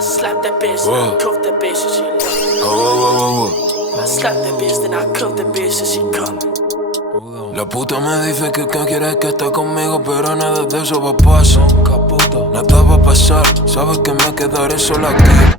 slap that bitch, then I cuff that bitch and she love. I slap that bitch, then I cuff that bitch and she come. La puta me dice que quiere que esté conmigo, pero nada de eso va a pasar. Nada va a pasar, sabes que me quedaré sola aquí.